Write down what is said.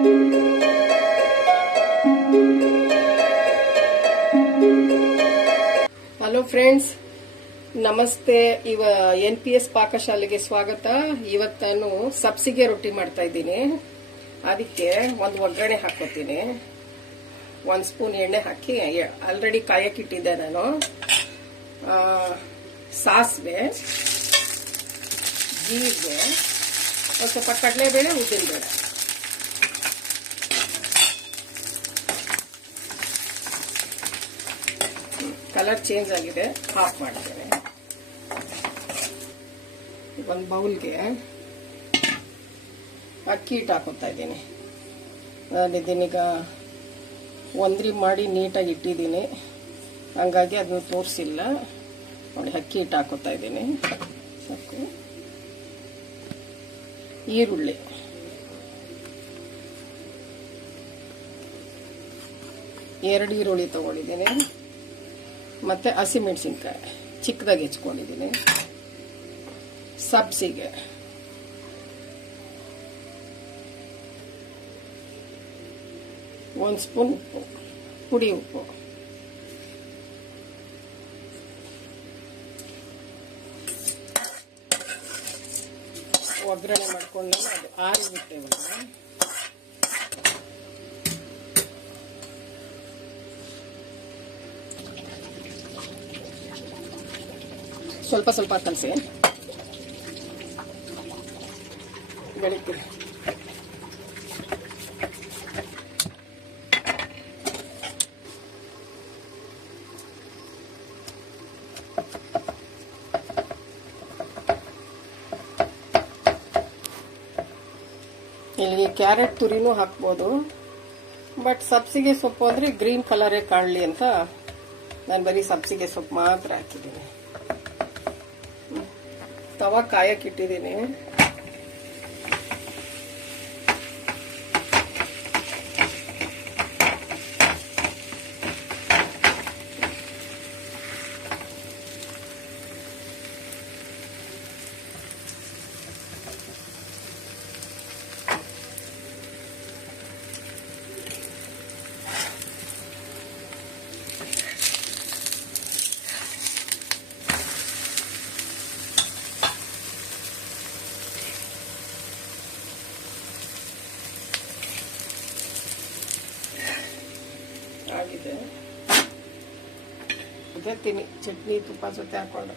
Hello friends, ನಮಸ್ತೆ. ಇವ N P S ಪಾಕಶಾಲೆಗೆ ಸ್ವಾಗತ. ಇವತ್ತು ಸಬ್ಸಿಗೆ ರೊಟ್ಟಿ ಮಾಡ್ತಾ ಇದ್ದೀನಿ. ಅದಕ್ಕೆ ಒಂದು ಒಗ್ಗರಣೆ ಹಾಕೋತೀನಿ ಒಂದು ಸ್ಪೂನ್ ಎಣ್ಣೆ ಹಾಕಿ ಆಲ್ರೆಡಿ ಕಾಯಕ್ಕಿಟ್ಟಿದ್ದೆ ನಾನು. ಸಾಸಿವೆ, ಜೀರಿಗೆ, ಒಂದು ಸ್ವಲ್ಪ ಕಡಲೆಬೇಳೆ, ಉದ್ದಿನಬೇಳೆ. ಕಲರ್ ಚೇಂಜ್ ಆಗಿದೆ. ಆಫ್ ಮಾಡ್ತೇನೆ ಒಂದು ಬೌಲ್ಗೆ ಅಕ್ಕಿ ಹಿಟ್ಟು ಹಾಕೋತಾ ಇದ್ದೀನಿ. ಇದನ್ನೀಗ ಒಂದ್ರಿ ಮಾಡಿ ನೀಟಾಗಿ ಇಟ್ಟಿದ್ದೀನಿ. ಹಂಗಾಗಿ ಅದನ್ನ ತೋರಿಸಿಲ್ಲ. ನೋಡಿ, ಅಕ್ಕಿ ಹಿಟ್ಟು ಹಾಕೋತಾ ಇದ್ದೀನಿ. ಸಾಕು. ಈರುಳ್ಳಿ. ಎರಡು ಈರುಳ್ಳಿ ತಗೊಂಡಿದ್ದೀನಿ. ಮತ್ತೆ ಹಸಿಮೆಣಸಿನ್ಕಾಯಿ ಚಿಕ್ಕದಾಗಿ ಹೆಚ್ಕೊಂಡಿದ್ದೀನಿ. ಸಬ್ಸಿಗೆ. ಒಂದು ಸ್ಪೂನ್ ಉಪ್ಪು. ಪುಡಿ ಉಪ್ಪು. ಒಗ್ಗರಣೆ ಮಾಡ್ಕೊಂಡು ಅದು ಆರಿಬಿಟ್ಟೆ ಸ್ವಲ್ಪ ಸ್ವಲ್ಪ ಕಲಸಿ. ಬೆಳಿಗ್ಗೆ. ಇಲ್ಲಿ ಕ್ಯಾರೆಟ್ ತುರಿನೂ ಹಾಕ್ಬೋದು. ಬಟ್ ಸಬ್ಸಿಗೆ ಸೊಪ್ಪು ಅಂದರೆ ಗ್ರೀನ್ ಕಲರೇ ಕಾಣಲಿ ಅಂತ ನಾನು ಬರೀ ಸಬ್ಸಿಗೆ ಸೊಪ್ಪು ಮಾತ್ರ ಹಾಕಿದ್ದೀನಿ. ತವ ಕಾಯಕ್ಕೆ ಇಟ್ಟಿದ್ದೀನಿ ಆಗಿದೆ ಇದೆ ತಿನ್ನಿ ಚಟ್ನಿ ತುಪ್ಪ ಜೊತೆ ಹಾಕೊಂಡು